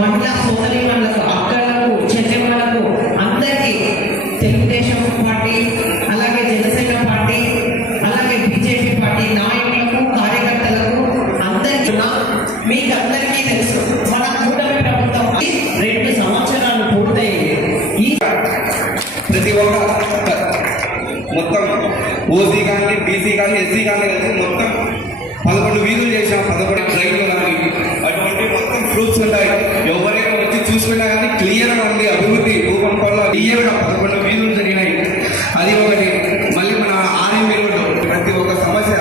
మహిళా సోదరీమణులకు, అక్కలకు, చెల్లెమ్మలకు అందరికీ తెలుగుదేశం పార్టీ, అలాగే జనసేన పార్టీ, అలాగే బీజేపీ పార్టీ నాయకులకు, కార్యకర్తలకు అందరికీ మీకు అందరికీ తెలుసు మన కూటమి ప్రభుత్వం 2 సంవత్సరాలు పూర్తయింది. ఈ ప్రతి ఒక్క మొత్తం ఓసీ కానీ, బీసీ కానీ, ఎస్సీ కానీ కలిసి మొత్తం 11 వీధులు చేసాం. 11 డ్రైవ్లు కానీ అటువంటి మొత్తం ప్రూఫ్స్ ఉంటాయి. ఎవరైనా వచ్చి చూసుకున్నా కానీ క్లియర్గా ఉంది. అభివృద్ధి భూకంపంలో క్లియర్గా 11 వీధులు జరిగినాయి. అది ఒకటి. మళ్ళీ మన ఆర్ఎంబీ రోడ్డు ప్రతి ఒక్క సమస్య,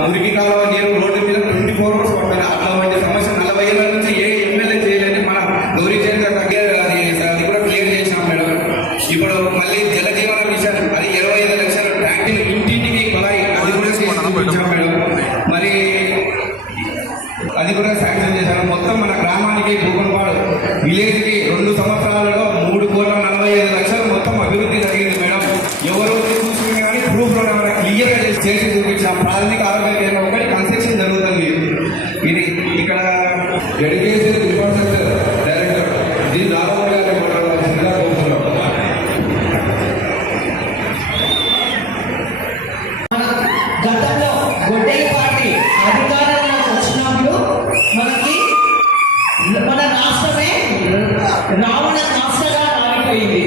మురికి కాలువ నీరు రోడ్డు మీద 24 అవర్స్ పట్టాలి. అటువంటి సమస్య 40 ఏళ్ళ నుంచి ఏ ఎమ్మెల్యే చేయలేదు. మన గౌరీ చంద్ర అది కూడా క్లియర్ చేసినాం మేడం. ఇప్పుడు మళ్ళీ జలజీవన మిషన్ అది 25 లక్షల ట్యాంకులు ఇంటింటికి కొలాయి, అది కూడా ఇచ్చాం మేడం. మరి అది కూడా శాంక్షన్ చేశాను. మొత్తం మన గ్రామానికి భూకంపాడు విలేజ్కి 2 సంవత్సరాలలో 3,45,00,000 మొత్తం అభివృద్ధి జరిగింది మేడం. ఎవరు చూసుకునే కానీ ప్రూఫ్లో క్లియర్గా చేసి చూపించాం. ప్రాథమిక ఆరోగ్య కేంద్రం ఒకటి కన్స్ట్రక్షన్ జరుగుతుంది. ఇది ఇక్కడ డెడికేటెడ్ ఇన్ఫ్రాస్ట్రక్చర్ డైరెక్టర్ దీని రాబోయే గతంలో గొడ్డలి పార్టీ అధికారంలోకి వచ్చినప్పుడు మనకి మన రాష్ట్రమే రావణ రాష్ట్రంగా మారిపోయింది.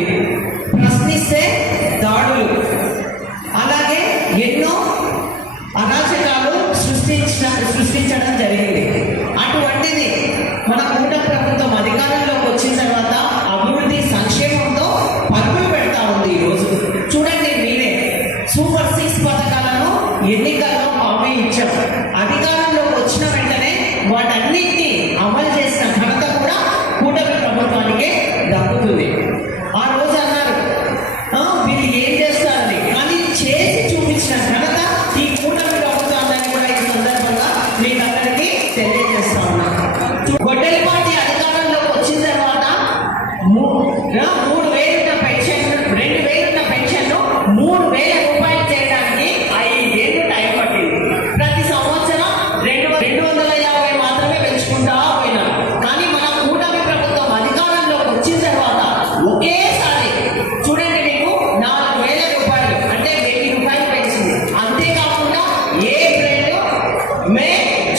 ప్రశ్నిస్తే దాడులు, అలాగే ఎన్నో అరాచకాలు సృష్టించడం జరిగింది. అటువంటిది మన కూటమి ప్రభుత్వం అధికారంలోకి వచ్చిన తర్వాత అభివృద్ధి సంక్షేమంతో పరుగులు పెడతా ఉంది. ఈరోజు చూడండి, మీరే సూపర్ 6 పథకాలను ఎన్నికల్లో హామీ ఇచ్చాం. అధికారంలోకి వచ్చిన వెంటనే వాటన్నిటినీ అమలు చేసిన ఘనత కూడా కూటమి ప్రభుత్వానికే దక్కుతుంది. ఆ రోజు అన్నారు వీళ్ళు ఏం చేస్తారని, కానీ చేసి చూపించిన ఘనత ఈ కూటమి ప్రభుత్వాన్ని కూడా ఈ సందర్భంగా మీకు అందరికీ తెలియజేస్తా ఉన్నా. గొడ్డలి పార్టీ అధికారంలోకి వచ్చిన తర్వాత 3,000 ఉన్న పెన్షన్, 2,000 ఉన్న పెన్షన్ 3,000 రూపాయలు చేయడానికి 5 ఏళ్ళు టైం పట్టింది. ప్రతి సంవత్సరం 250 మాత్రమే పెంచుకుంటా పోయినాం. కానీ మన కూటమి ప్రభుత్వం అధికారంలోకి వచ్చిన తర్వాత ఒకేసారి చూడండి, మీకు 4,000 రూపాయలు అంటే 1,000 రూపాయలు పెంచింది. అంతేకాకుండా ఏప్రిల్, మే,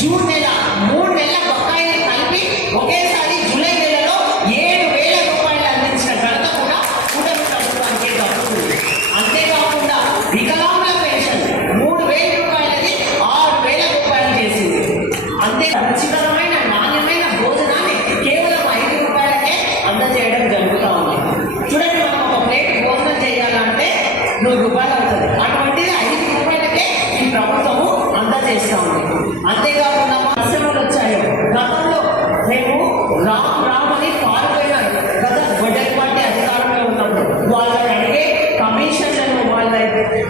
జూన్ నెల 3 నెలల బకాయిలు కలిపి ఒకేసారి జూలై నెలలో 7,000 రూపాయలు అందించిన ఘనత కూడా కూటమి ప్రభుత్వానికి దక్కుతుంది. అంతేకాకుండా వికలాంగుల పెన్షన్ 3,000 రూపాయలది 6,000 రూపాయలు చేసింది. అంతే రుచికరమైన నాణ్యమైన భోజనాన్ని కేవలం 5 రూపాయలకే అందజేయడం జరుగుతూ ఉంది. చూడండి, మనం ఒక ప్లేట్ భోజనం చేయాలంటే 100 రూపాయలు అవుతుంది. అటువంటిది 5 రూపాయలకే ఈ ప్రభుత్వము అందజేస్తూ ఉంది. అంతేకాకుండా పరిశ్రమలు వచ్చాయో, గతంలో మేము రామ్ అని పారిపోయినారు కదా గొడ్డలి పార్టీ అధికారంలో ఉన్నప్పుడు. వాళ్ళని అడిగే కమిషన్లను, వాళ్ళ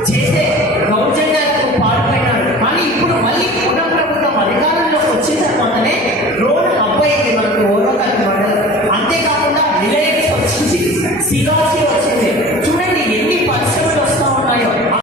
చేసే దౌర్జన్యాలకు పాల్పోయినారు. కానీ ఇప్పుడు మళ్ళీ కూటమి ప్రభుత్వం అధికారంలోకి వచ్చిన తర్వాతనే